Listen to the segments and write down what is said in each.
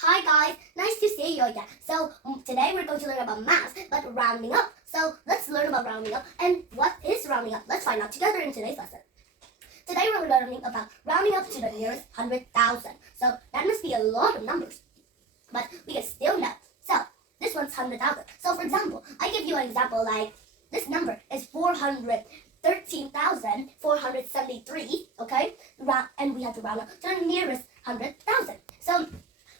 Hi guys, nice to see you again. So today we're going to learn about math, but rounding up. So let's learn about rounding up and what is rounding up. Let's find out together in today's lesson. Today we're learning about rounding up to the nearest 100,000. So that must be a lot of numbers, but we can still know. So this one's 100,000. So for example, I give you an example like this number is 413,473. Okay, and we have to round up to the nearest 100,000. So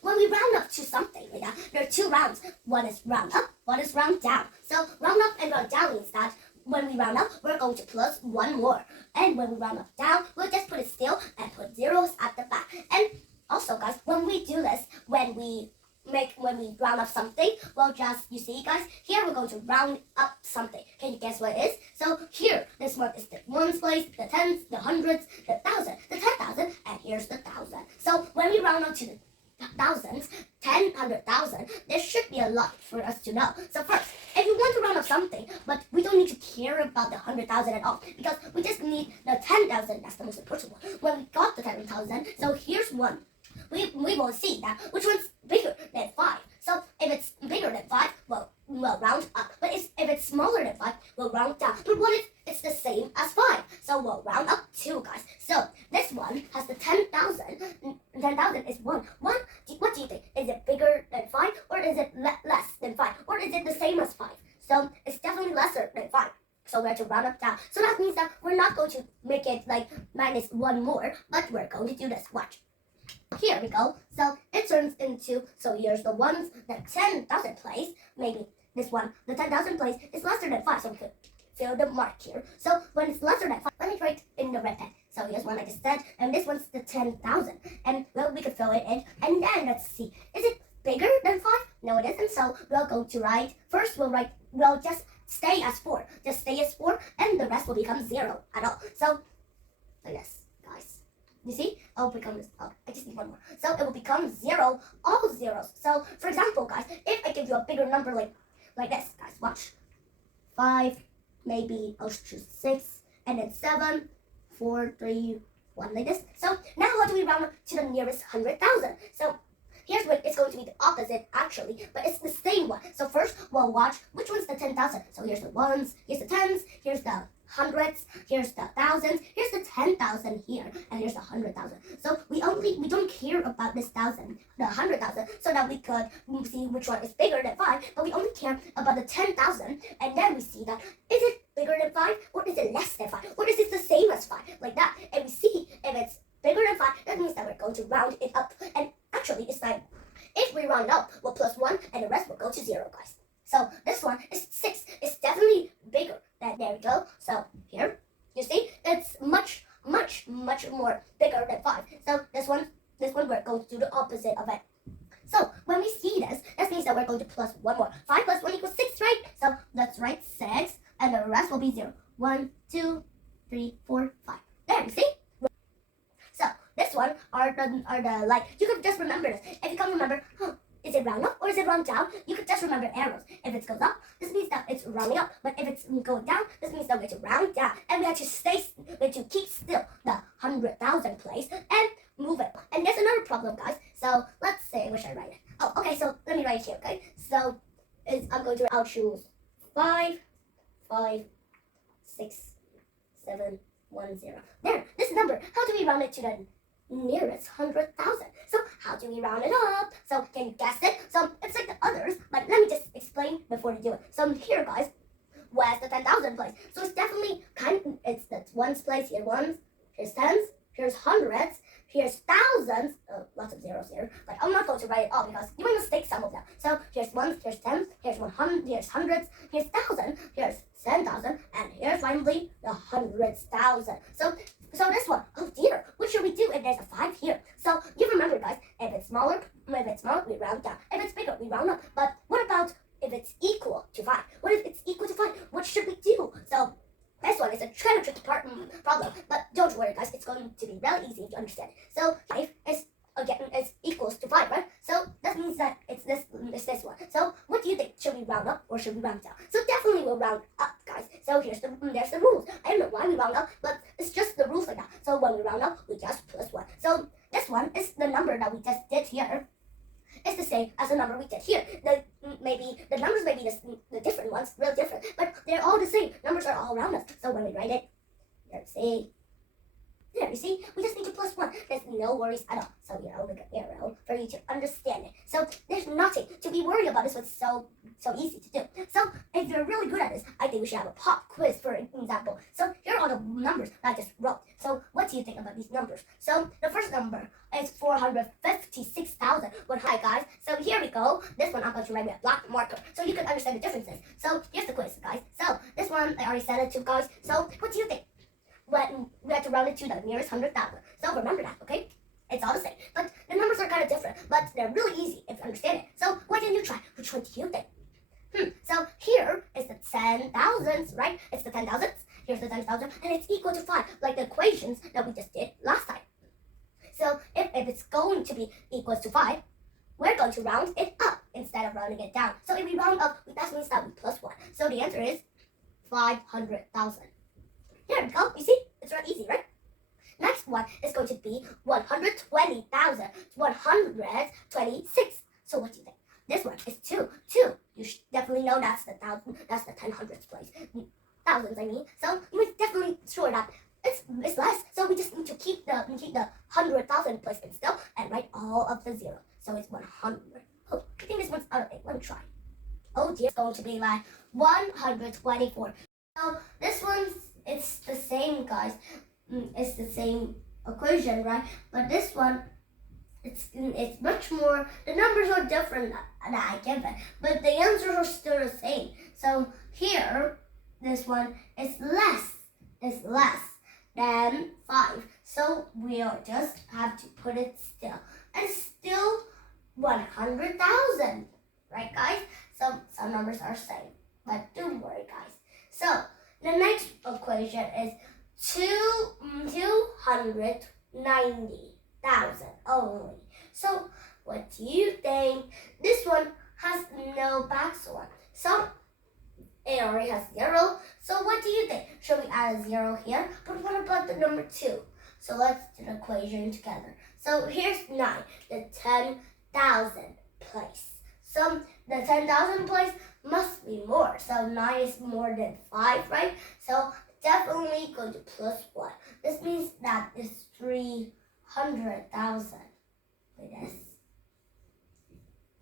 when we round up to something like that, there are two rounds. One is round up, one is round down. So round up and round down means that when we round up, we're going to plus one more. And when we round up down, we'll just put it still and put zeros at the back. And also guys, when we do this, when we round up something, well you see guys, here we're going to round up something. Can you guess what it is? So here, this one is the ones place, the tens, the hundreds, the thousand, the 10,000, and here's the thousand. So when we round up to the thousands, 10, 100,000, there should be a lot for us to know. So first, if you want to round up something, but we don't need to care about the 100,000 at all, because we just need the 10,000, that's the most important one. When we got the 10,000, so here's one. We will see that which one's bigger than 5. So if it's bigger than 5, well, we'll round up. But if it's smaller than 5, we'll round down. But what if it's the same as 5? So we'll round up 2, guys. So this one has the 10,000. 10,000 is 1. What do you think? Is it bigger than 5? Or is it less than 5? Or is it the same as 5? So it's definitely lesser than 5. So we have to round up down. So that means that we're not going to make it like minus 1 more, but we're going to do this. Watch. Here we go. So it turns into, so here's the ones, the 10,000 place. Maybe this one, the 10,000 place is lesser than 5. So we could fill the mark here. So when it's lesser than 5, let me write in the red pen. So here's one like I said, and this one's the 10,000. And well, we could fill it in. And then let's see, is it bigger than 5? No, it isn't. So we're going to write, first we'll just stay as 4. Just stay as 4, and the rest will become 0 at all. So like this. You see? I just need one more. So it will become 0, all zeros. So for example, guys, if I give you a bigger number like this, guys, watch. 5, maybe I'll choose 6, and then 7, 4, 3, 1, like this. So now how do we round up to the nearest 100,000? So here's what it's going to be the opposite actually, but it's the same one. So first we'll watch which one's the 10,000. So here's the ones, here's the tens, here's the hundreds, here's the thousands, here's the 10,000 here, and here's the 100,000. So we don't care about this thousand, the 100,000, so that we could see which one is bigger than 5, but we only care about the 10,000, and then we see that is it bigger than 5, or is it less than 5, or is it the same as 5, like that. And we see if it's bigger than 5, that means that we're going to round it up. And actually, it's like if we round up, we'll plus 1, and the rest will go to 0, guys. So this one is 6. It's definitely bigger. There we go. So here, you see, it's much more bigger than 5. So this one we're going to do the opposite of it. So when we see this, that means that we're going to plus 1 more. 5 plus 1 equals 6, right? So let's write 6, and the rest will be 0. 1, 2, 3, 4, 5. There, you see? So this one are the like, you could just remember this. If you can't remember, is it round up or is it round down? You could just remember arrows. If it goes up, this means that it's rounding up. But if it's going down, this means that we have to round down. And we have to keep still the 100,000 place and move it. And there's another problem, guys. So let's say, where should I write it? Oh, okay, so let me write it here, okay? So I'll choose 5, 5, 6, 7, 1, 0. There, this number, how do we round it to the nearest 100,000? So how do we round it up? So can you guess it? So it's like the others, but let me just explain before we do it. So here, guys, where's the 10,000 place? So it's definitely it's the ones place. Here ones, here's tens, here's hundreds, here's thousands. Lots of zeros here, but I'm not going to write it all because you might mistake some of them. So here's ones, here's tens, here's 100, here's hundreds, here's thousand, here's 10,000, and here's finally the 100,000. So this one, oh dear, what should we do if there's a 5 here? So you remember, guys, if it's smaller, we round down. If it's bigger, we round up. But what about if it's equal to 5? What if it's equal to 5? What should we do? So this one is a kind of tricky problem, but don't worry, guys, it's going to be really easy to understand. So 5 is equals to 5, right? So that means that it's this one. So what do you think? Should we round up or should we round down? So definitely we'll round up, guys. So there's the rules. I don't know why we round up, but it's just the rules like that. So when we round up, we just plus 1. So this one is the number that we just did here. is the same as the number we did here. Maybe the numbers may be the different ones, real different, but they're all the same. Numbers are all around us. So when we write it, there, you see, we just need to plus 1. There's no worries at all. So here, I'll make an arrow for you to understand it. So there's nothing to be worried about. This was so easy to do. So if you're really good at this, I think we should have a pop quiz, for example. So here are all the numbers that I just wrote. So what do you think about these numbers? So the first number is 456,000. Well, hi guys. So here we go. This one I'm going to write with a black marker so you can understand the differences. So here's the quiz, guys. So this one I already said it to guys. So what do you think? When we have to round it to the nearest 100,000. So remember that, okay? It's all the same. But the numbers are kind of different, but they're really easy if you understand it. So why didn't you try? Which one do you think? So here is the 10,000s, right? It's the 10,000s. Here's the 10,000, and it's equal to 5, like the equations that we just did last time. So if it's going to be equals to 5, we're going to round it up instead of rounding it down. So if we round up, that means that we plus 1. So the answer is 500,000. Here we go. You see? It's really easy, right? Next one is going to be 120,000. 126. So what do you think? This one is 2. 2. You should definitely know that's the thousand. That's the 10/100ths place. Thousands, I mean. So you are definitely sure that it's less. So we just need to keep the 100,000 place still and write all of the zeros. So it's 100. Oh, I think this one's okay. Let me try. Oh dear, it's going to be like 124. So this one's it's the same, guys. It's the same equation, right? But this one, it's much more. The numbers are different that I give it, but the answers are still the same. So here, this one is less. It's less than 5. So we'll just have to put it still. And still 100,000, right, guys? So some numbers are same, but don't worry, guys. So the next equation is 290,000 only. So what do you think? This one has no backstory. So it already has 0. So what do you think? Should we add a 0 here? But what about the number 2? So let's do the equation together. So here's 9, the 10,000 place. So the 10,000 place must be more. So 9 is more than 5, right? So definitely going to plus 1. This means that it's 300,000 with this.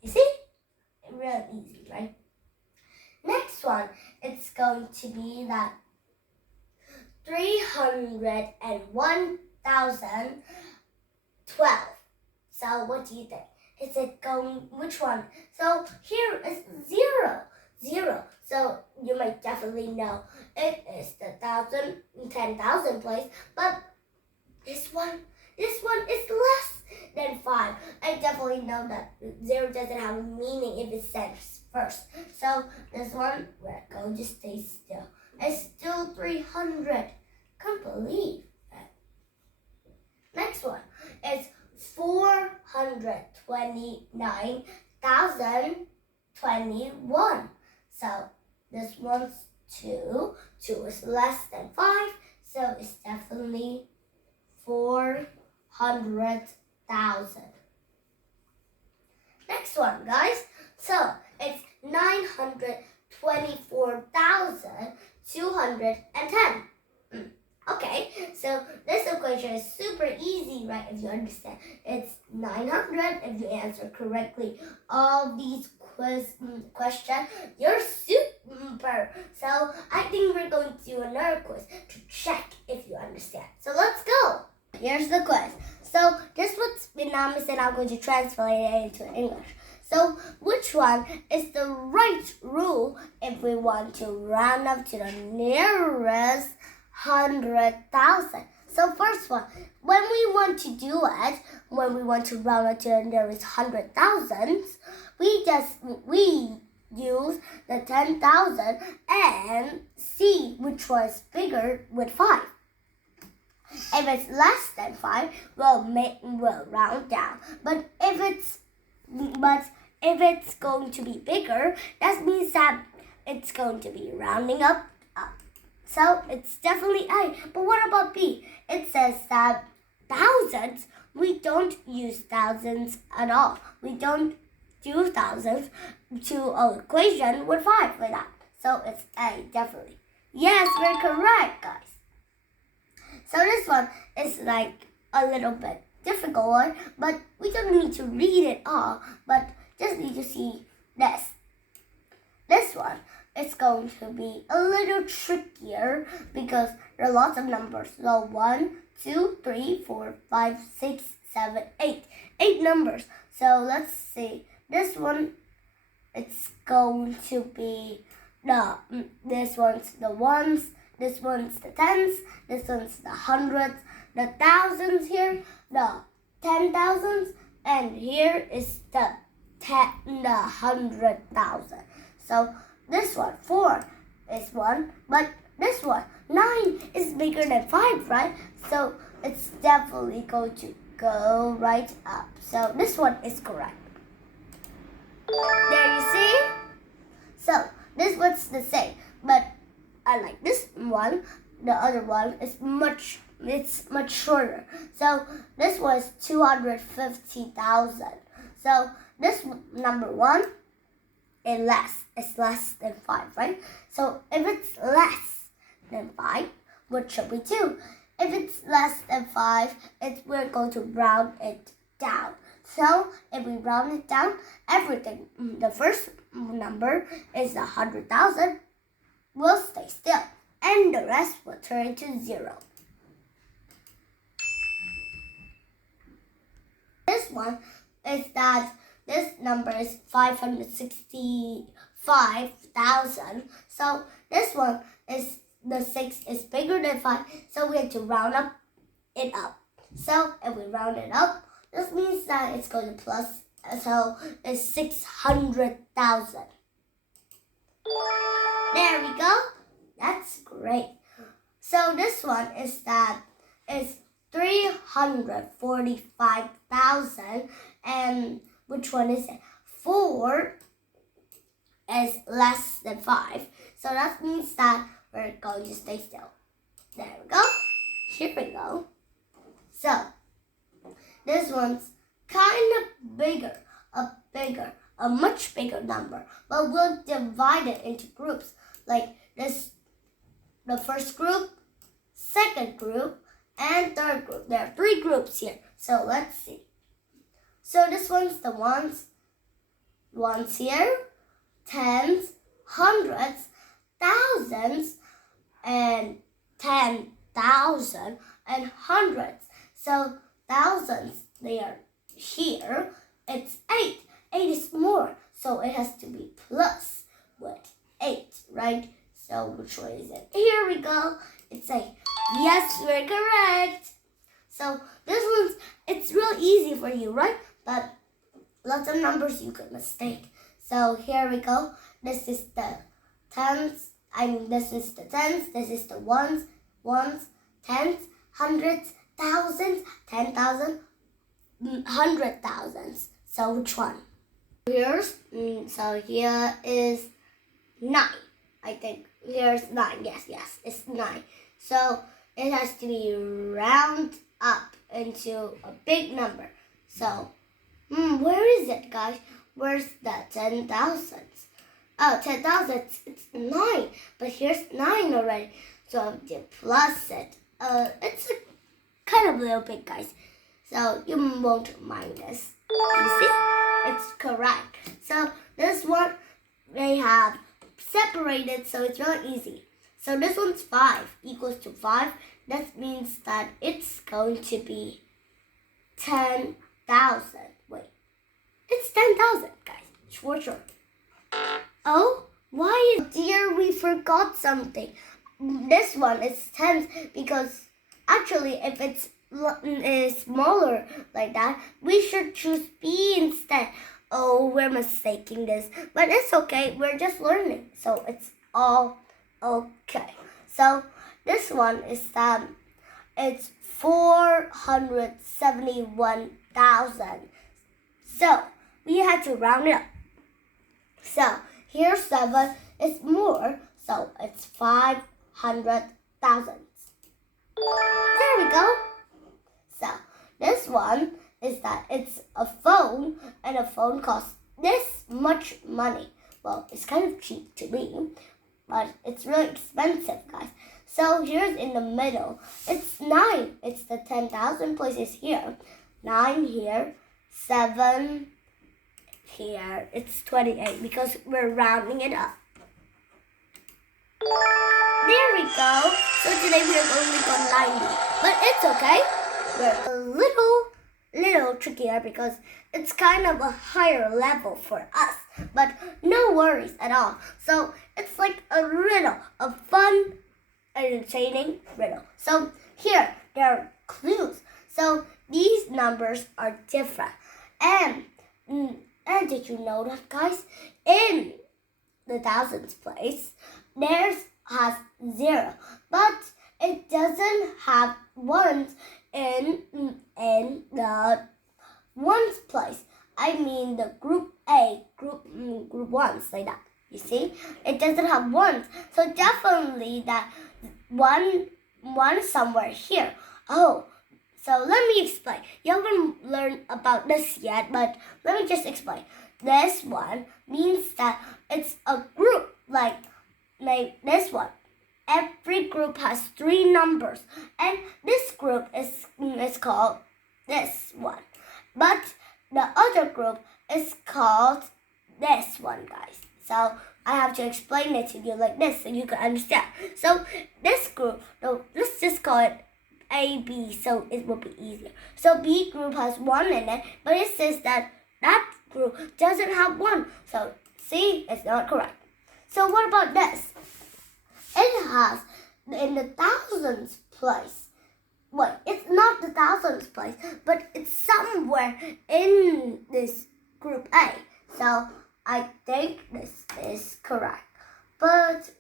You see? Real easy, right? Next one, it's going to be that 301,012. So what do you think? Is it going, which one? So here is 0. 0. So you might definitely know it is the 10,000 place, but this one is less than 5. I definitely know that 0 doesn't have a meaning if it's said first. So this one, we're going to stay still. It's still 300. Can't believe it. Next one is 429,021. So this one's 2. 2 is less than 5. So it's definitely 400,000. Next one, guys. So it's 924,210. Okay, so this equation is super easy, right, if you understand. It's 900 if you answer correctly all these questions. You're super. So I think we're going to do another quiz to check if you understand. So let's go. Here's the quiz. So this was Vietnamese and I'm going to translate it into English. So which one is the right rule if we want to round up to the nearest 100,000? So first one, when we want to do it, when we want to round up to the nearest 100,000, we use the 10,000 and see which one is bigger with 5. If it's less than 5, we'll round down. But if it's going to be bigger, that means that it's going to be rounding up. So it's definitely A. But what about B? It says that thousands, we don't use thousands at all. We don't 2,000 to an equation with 5 like that. So it's A, definitely. Yes, we're correct, guys. So this one is like a little bit difficult one, but we don't need to read it all, but just need to see this. This one is going to be a little trickier because there are lots of numbers. So 1, 2, 3, 4, 5, 6, 7, 8. 8 numbers. So let's see. This one, it's going to be this one's the ones, this one's the tens, this one's the hundreds, the thousands here, the 10,000s, and here is the 100,000. So this one, 4 is 1, but this one, 9 is bigger than 5, right? So it's definitely going to go right up. So this one is correct. There you see? So this one's the same, but unlike this one, the other one is much shorter. So this was 250,000. So this number 1 is less than 5, right? So if it's less than 5, what should we do? If it's less than 5, we're going to round it down. So if we round it down, everything, the first number is 100,000, will stay still, and the rest will turn into 0. This one is that this number is 565,000. So this one is the 6 is bigger than 5, so we have to round it up. So if we round it up, this means that it's going to plus, so it's 600,000. There we go. That's great. So this one is 345,000, and which one is it? 4 is less than 5, so that means that we're going to stay still. There we go. Here we go. So this one's kind of bigger, a much bigger number, but we'll divide it into groups like this: the first group, second group, and third group. There are 3 groups here. So let's see. So this one's the ones here, tens, hundreds, thousands, and 10,000, and hundreds. So thousands, they are here. It's 8. 8 is more, so it has to be plus with 8, right? So which one is it? Here we go. It's 8. Yes, we're correct. So this one's, it's real easy for you, right? But lots of numbers you could mistake. So here we go. This is the tens. This is the tens. This is the ones, tens, hundreds, thousands, 10,000, 100,000s. So which one? So here is 9. I think here's 9. Yes, it's 9. So it has to be round up into a big number. So, where is it, guys? Where's the 10,000s? Oh, 10,000, it's 9. But here's 9 already. So I have to plus it. It's kind of a little bit, guys. So you won't mind this. You see? It's correct. So this one, they have separated, so it's really easy. So this one's 5 equals to 5. That means that it's going to be 10,000. Wait, it's 10,000, guys. For sure. Oh, why? Dear, we forgot something. This one is tens because actually, if it's smaller like that, we should choose B instead. Oh, we're mistaking this, but it's okay. We're just learning, so it's all okay. So this one is it's 471,000. So we had to round it up. So here 7 is more, so it's 500,000. There we go. So this one is that it's a phone, and a phone costs this much money. Well, it's kind of cheap to me, but it's really expensive, guys. So here's in the middle. It's 9. It's the 10,000 places here. 9 here. 7 here. It's 28 because we're rounding it up. There we go. So today we have only got 90. But it's okay. We're a little trickier because it's kind of a higher level for us. But no worries at all. So it's like a riddle, a fun, entertaining riddle. So here, there are clues. So these numbers are different. And did you know that, guys? In the thousands place, theirs has 0, but it doesn't have ones in the ones place. I mean the group A, group ones, like that. You see, it doesn't have ones, so definitely that one somewhere here. Oh, so let me explain. You haven't learned about this yet, but let me just explain. This one means that it's a group, like this one. Every group has 3 numbers, and this group is called this one. But the other group is called this one, guys. So I have to explain it to you like this so you can understand. So this group, let's just call it A, B, so it will be easier. So B group has 1 in it, but it says that group doesn't have 1. So C is not correct. So what about this? It has in the thousands place. Wait, it's not the thousands place, but it's somewhere in this group A. So I think this is correct. But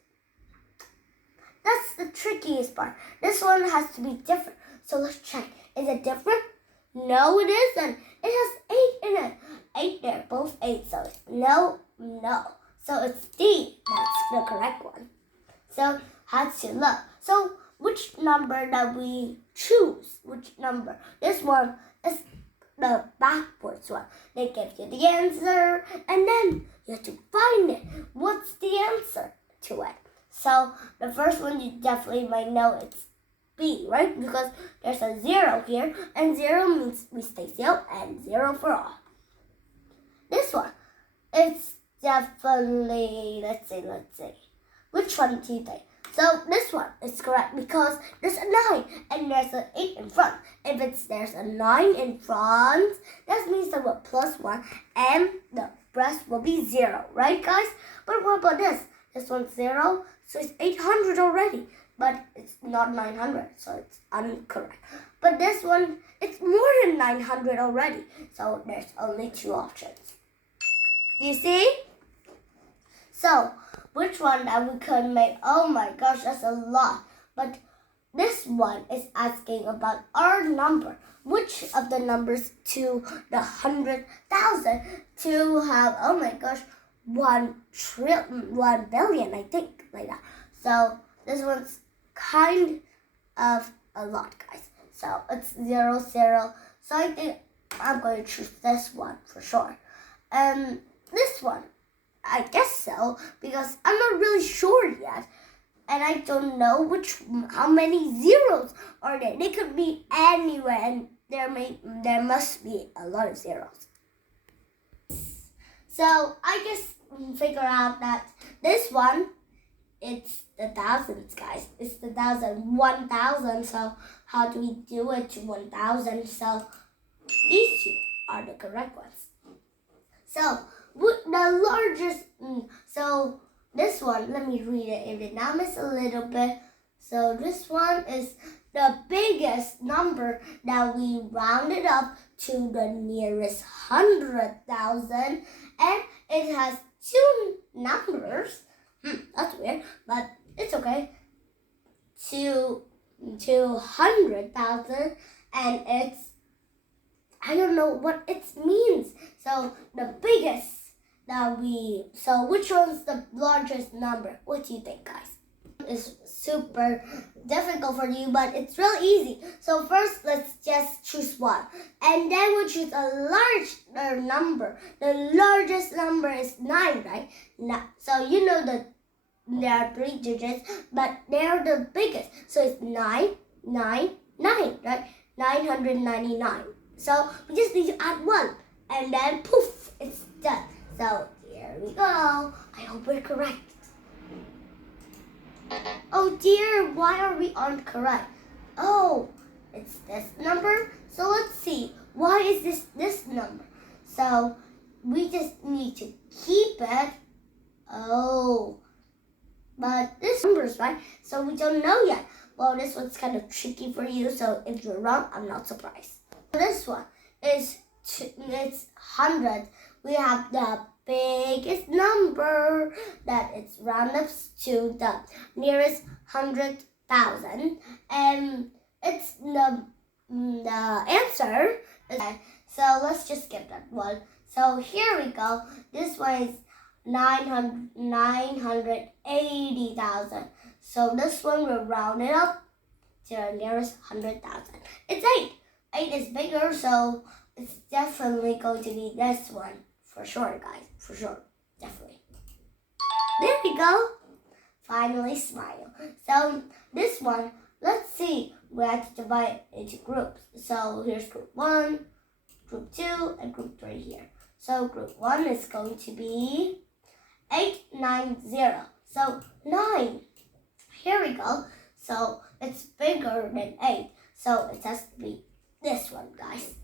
that's the trickiest part. This one has to be different. So let's check. Is it different? No, it isn't. It has 8 in it. 8 there, both 8. So it's no. So it's D. That's the correct one. So how to look. So which number that we choose? Which number? This one is the backwards one. They give you the answer, and then you have to find it. What's the answer to it? So the first one you definitely might know it's B, right? Because there's a 0 here, and 0 means we stay still, and 0 for all. This one, it's definitely, let's see. Which one do you think? So this one is correct because there's a 9 and there's an 8 in front. If there's a 9 in front, that means that we're plus 1 and the rest will be 0, right, guys? But what about this? This one's 0, so it's 800 already, but it's not 900, so it's incorrect. But this one, it's more than 900 already, so there's only 2 options. You see? So which one that we could make? Oh my gosh, that's a lot. But this one is asking about our number. Which of the numbers to the 100,000 to have, oh my gosh, 1 billion, I think, like that. So this one's kind of a lot, guys. So it's 0, 0. So I think I'm going to choose this one for sure. This one, I guess so, because I'm not really sure yet. And I don't know how many zeros are there. They could be anywhere, and there must be a lot of zeros. So I just figure out that this one, it's the thousands, guys. It's the 1,000. So how do we do it to 1,000? So these 2 are the correct ones. So the largest, so this one, let me read it in Vietnamese a little bit. So this one is the biggest number that we rounded up to the nearest 100,000, and it has 2 numbers. That's weird, but it's okay. 200,000, and it's, I don't know what it means. So the biggest so which one's the largest number? What do you think, guys? Is super difficult for you, but it's real easy. So first, let's just choose one, and then we'll choose a larger number. The largest number is 9, right? Now, so you know that there are 3 digits, but they're the biggest. So it's 999, right? 999. So we just need to add 1, and then poof, it's done. So here we go. I hope we're correct. Oh dear, why are we incorrect? Oh, it's this number. So let's see. Why is this number? So we just need to keep it. Oh, but this number's right. So we don't know yet. Well, this one's kind of tricky for you. So if you're wrong, I'm not surprised. This one is it's 100. We have the biggest number that it's round up to the nearest 100,000, and it's the answer. So let's just skip that one. So here we go. This one is 980,000. So this one will round it up to the nearest 100,000. It's 8. 8 is bigger, so it's definitely going to be this one. For sure, guys. For sure. Definitely. There we go. Finally, smile. So, this one, let's see. We have to divide it into groups. So, here's group 1, group 2, and group 3 here. So, group 1 is going to be 890. So, 9. Here we go. So, it's bigger than 8. So, it has to be this one, guys.